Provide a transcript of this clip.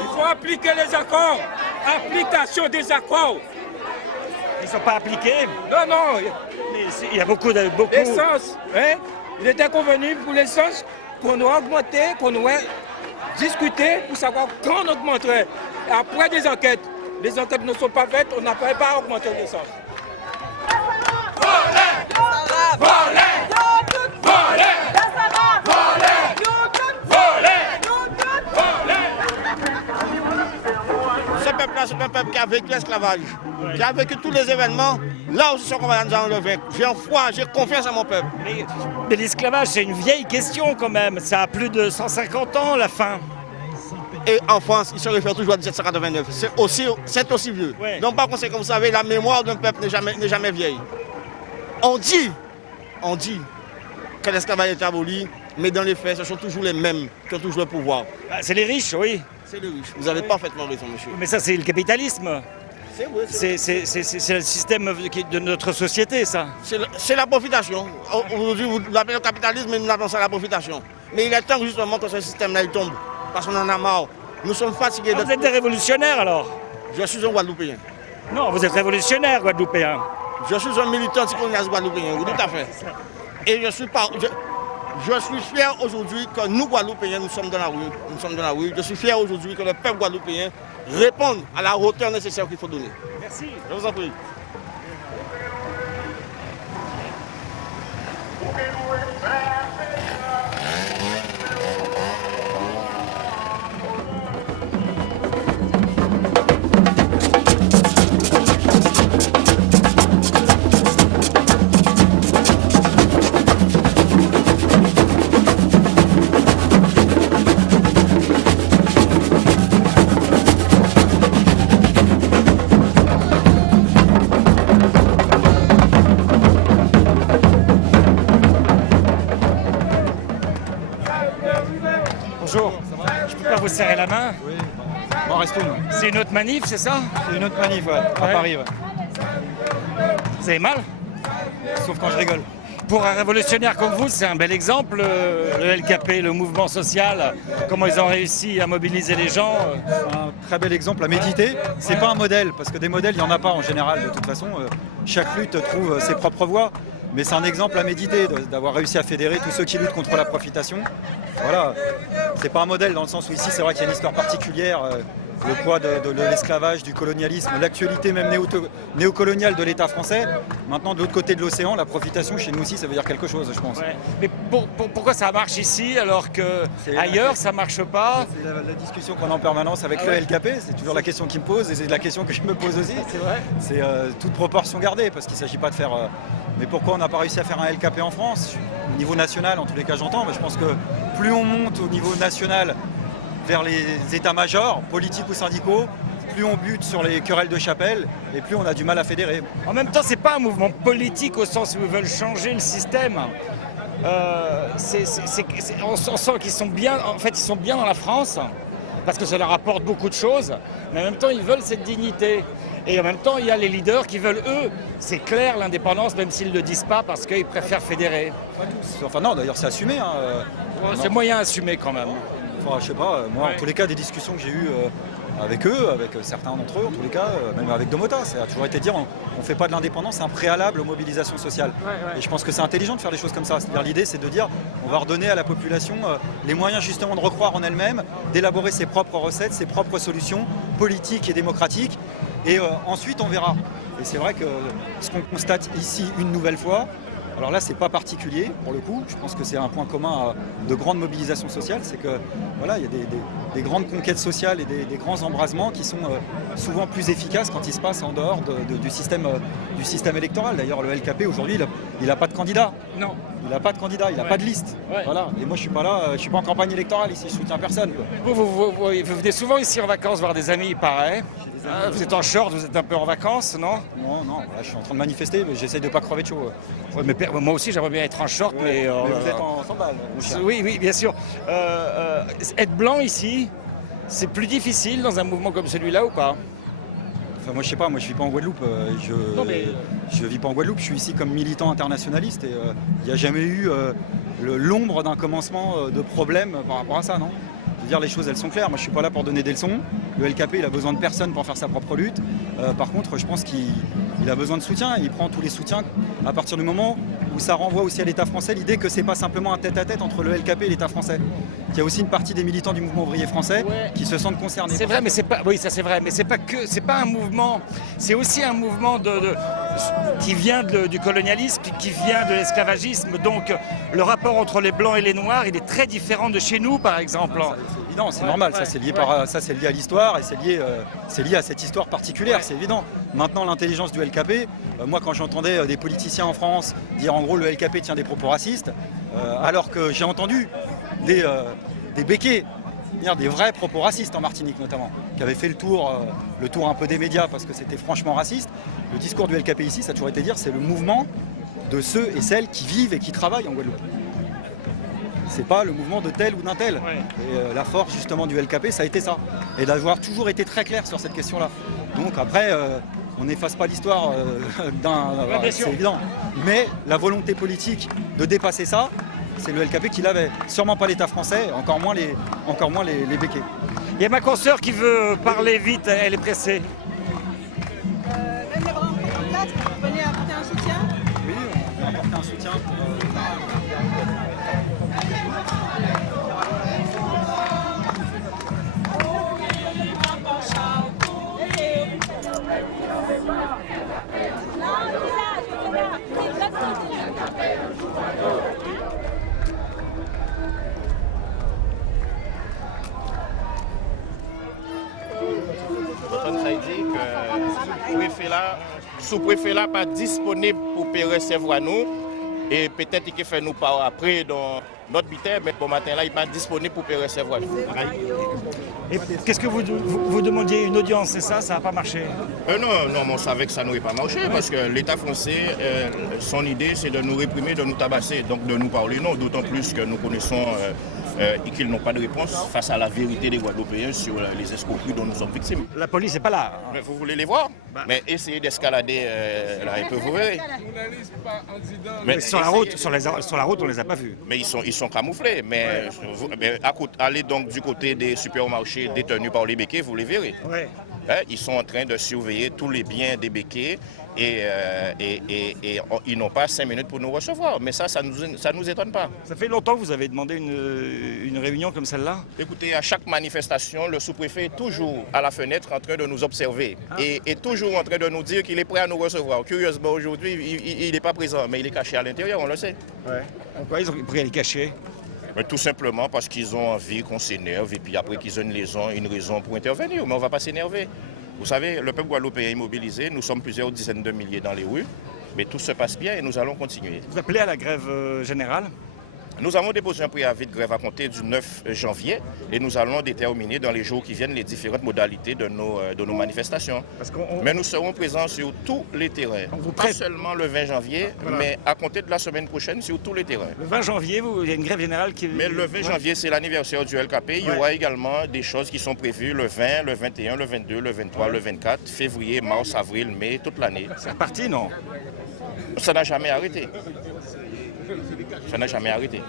Il faut appliquer les accords, application des accords. Ils ne sont pas appliqués. Non, non. Il y a beaucoup. L'essence, hein? Il était convenu pour l'essence qu'on doit augmenter, qu'on doit discuter pour savoir quand on augmenterait. Après des enquêtes, les enquêtes ne sont pas faites, on n'arrive pas à augmenter l'essence. Ce peuple-là, c'est un peuple qui a vécu l'esclavage, qui a vécu tous les événements. Là aussi, on va nous le vaincre. J'ai foi, j'ai confiance en mon peuple. Mais l'esclavage, c'est une vieille question quand même. Ça a plus de 150 ans, la fin. Et en France, il se réfère toujours à 1789. C'est aussi vieux. Ouais. Donc par conséquent, vous savez, la mémoire d'un peuple n'est jamais vieille. On dit que l'esclavage est aboli, mais dans les faits, ce sont toujours les mêmes qui ont toujours le pouvoir. Ah, c'est les riches, oui. C'est les riches. Vous avez parfaitement raison, monsieur. Mais ça, c'est le capitalisme. C'est vrai, C'est le système de notre société, ça. C'est la profitation. Aujourd'hui, vous l'appelez le capitalisme, mais nous appelons ça la profitation. Mais il est temps justement que ce système-là il tombe. Parce qu'on en a marre. Nous sommes fatigués. Vous êtes des révolutionnaires, alors? Je suis un Guadeloupéen. Non, vous êtes révolutionnaire, Guadeloupéen. Je suis un militant anticolonialiste guadeloupéen, oui, tout à fait. Et je suis fier aujourd'hui que nous, Guadeloupéens, nous sommes dans la rue. Je suis fier aujourd'hui que le peuple guadeloupéen réponde à la hauteur nécessaire qu'il faut donner. Merci. Je vous en prie. Bonjour. Je peux pas vous serrer la main? Oui. Bon, reste nous. C'est une autre manif, c'est ça? C'est une autre manif, ouais, à Ouais. Paris, ouais. Vous avez mal? Sauf quand je rigole. Pour un révolutionnaire comme vous, c'est un bel exemple, le LKP, le mouvement social, comment ils ont réussi à mobiliser les gens. C'est un très bel exemple à méditer. C'est pas un modèle, parce que des modèles, il n'y en a pas en général, de toute façon. Chaque lutte trouve ses propres voies. Mais c'est un exemple à méditer, d'avoir réussi à fédérer tous ceux qui luttent contre la profitation. Voilà, c'est pas un modèle dans le sens où ici, c'est vrai qu'il y a une histoire particulière. Le poids de l'esclavage, du colonialisme, l'actualité même néocoloniale de l'État français. Maintenant, de l'autre côté de l'océan, la profitation, chez nous aussi, ça veut dire quelque chose, je pense. Ouais. Mais pourquoi ça marche ici alors qu'ailleurs ça marche pas? C'est la discussion qu'on a en permanence avec le LKP, c'est toujours la question qui me pose et c'est la question que je me pose aussi. C'est vrai. C'est toute proportion gardée, parce qu'il ne s'agit pas de faire... mais pourquoi on n'a pas réussi à faire un LKP en France? Au niveau national, en tous les cas, j'entends, mais je pense que plus on monte au niveau national vers les états-majors, politiques ou syndicaux, plus on bute sur les querelles de chapelle et plus on a du mal à fédérer. En même temps, c'est pas un mouvement politique au sens où ils veulent changer le système. On sent qu'ils sont bien, en fait, ils sont bien dans la France parce que ça leur apporte beaucoup de choses, mais en même temps, ils veulent cette dignité. Et en même temps, il y a les leaders qui veulent, eux, c'est clair, l'indépendance, même s'ils ne le disent pas, parce qu'ils préfèrent fédérer. Pas tous. Enfin non, d'ailleurs c'est assumé. Hein. C'est moyen assumé quand même. Enfin, je sais pas, moi Ouais. en tous les cas des discussions que j'ai eues avec eux, avec certains d'entre eux, en tous les cas, même avec Domota, ça a toujours été de dire on ne fait pas de l'indépendance un préalable aux mobilisations sociales. Ouais. Et je pense que c'est intelligent de faire des choses comme ça. C'est-à-dire l'idée c'est de dire on va redonner à la population les moyens justement de recroire en elle-même, d'élaborer ses propres recettes, ses propres solutions politiques et démocratiques. Et ensuite on verra. Et c'est vrai que ce qu'on constate ici une nouvelle fois, alors là, c'est pas particulier pour le coup. Je pense que c'est un point commun de grande mobilisation sociale, c'est que voilà, il y a des grandes conquêtes sociales et des grands embrasements qui sont souvent plus efficaces quand ils se passent en dehors du système électoral. D'ailleurs, le LKP aujourd'hui, il n'a pas de candidat. Non. Il n'a pas de candidat, il n'a pas de liste. Ouais. Voilà. Et moi, je suis pas là, je suis pas en campagne électorale ici. Je soutiens personne, quoi. Vous venez souvent ici en vacances voir des amis, il paraît. Ah, vous êtes en short, vous êtes un peu en vacances, non? Non, voilà, je suis en train de manifester, mais j'essaye de pas crever de chaud. Ouais, mais moi aussi, j'aimerais bien être en short, Mais vous êtes en sandales, mon cher. Oui, bien sûr. Être blanc ici, c'est plus difficile dans un mouvement comme celui-là ou pas? Enfin, moi je sais pas, moi je vis pas en Guadeloupe, je vis pas en Guadeloupe, je suis ici comme militant internationaliste et il n'y a jamais eu l'ombre d'un commencement de problème par rapport à ça, non? Je veux dire, les choses elles sont claires, moi je suis pas là pour donner des leçons, le LKP il a besoin de personne pour faire sa propre lutte, par contre je pense qu'il a besoin de soutien, il prend tous les soutiens à partir du moment où ça renvoie aussi à l'État français l'idée que c'est pas simplement un tête-à-tête entre le LKP et l'État français. Il y a aussi une partie des militants du mouvement ouvrier français qui se sentent concernés. C'est vrai, mais c'est pas. Oui, ça c'est vrai, mais c'est pas un mouvement. C'est aussi un mouvement qui vient du colonialisme, qui vient de l'esclavagisme. Donc le rapport entre les blancs et les noirs, il est très différent de chez nous, par exemple. C'est évident, c'est normal. Ça c'est lié c'est lié à l'histoire et c'est lié à cette histoire particulière. C'est évident. Maintenant, l'intelligence du LKP. Moi, quand j'entendais des politiciens en France dire en gros le LKP tient des propos racistes, alors que j'ai entendu des béquets, des vrais propos racistes en Martinique notamment, qui avaient fait le tour un peu des médias parce que c'était franchement raciste. Le discours du LKP ici, ça a toujours été dire, c'est le mouvement de ceux et celles qui vivent et qui travaillent en Guadeloupe. C'est pas le mouvement de tel ou d'un tel. Ouais. Et la force justement du LKP, ça a été ça. Et d'avoir toujours été très clair sur cette question-là. Donc après, on n'efface pas l'histoire c'est évident. Mais la volonté politique de dépasser ça, c'est le LKP qui l'avait. Sûrement pas l'État français, encore moins les béquets. Il y a ma consoeur qui veut parler vite, elle est pressée. Même les bras en place, vous venez apporter un soutien? Oui, on peut apporter un soutien pour... Ça dit que le sous-préfet là pas disponible pour recevoir nous et peut-être qu'il fait nous par après dans notre bitère, mais pour matin là il pas disponible pour recevoir nous. Et qu'est-ce que vous demandiez une audience, c'est ça? Ça n'a pas marché? Non, on savait que ça n'aurait pas marché parce que l'État français, son idée c'est de nous réprimer, de nous tabasser, donc de nous parler non, d'autant plus que nous connaissons qu'ils n'ont pas de réponse face à la vérité des Guadeloupéens sur les escroqueries dont nous sommes victimes. La police n'est pas là. Mais vous voulez les voir? Mais essayez d'escalader là, et vous verrez. Mais sur la route, on ne les a pas vus. Mais ils sont camouflés. Mais, allez donc du côté des supermarchés détenus par les béquets, vous les verrez. Ouais. Ils sont en train de surveiller tous les biens des béquets et ils n'ont pas 5 minutes pour nous recevoir. Mais ça nous étonne pas. Ça fait longtemps que vous avez demandé une réunion comme celle-là? Écoutez, à chaque manifestation, le sous-préfet est toujours à la fenêtre en train de nous observer et toujours en train de nous dire qu'il est prêt à nous recevoir. Curieusement, aujourd'hui, il n'est pas présent, mais il est caché à l'intérieur, on le sait. Ouais. Pourquoi ils ont pris à les cacher? Mais tout simplement parce qu'ils ont envie qu'on s'énerve et puis après qu'ils ont une raison pour intervenir. Mais on ne va pas s'énerver. Vous savez, le peuple guadeloupéen est mobilisé, nous sommes plusieurs dizaines de milliers dans les rues, mais tout se passe bien et nous allons continuer. Vous appelez à la grève générale? Nous avons déposé un préavis de grève à compter du 9 janvier et nous allons déterminer dans les jours qui viennent les différentes modalités de nos manifestations. Mais nous serons présents sur tous les terrains, pas seulement le 20 janvier, mais à compter de la semaine prochaine sur tous les terrains. Le 20 janvier, il y a une grève générale qui... Mais le 20 janvier, c'est l'anniversaire du LKP. Il y aura également des choses qui sont prévues le 20, le 21, le 22, le 23, le 24, février, mars, avril, mai, toute l'année. C'est reparti, non? Ça n'a jamais arrêté. Ça n'a jamais arrêté.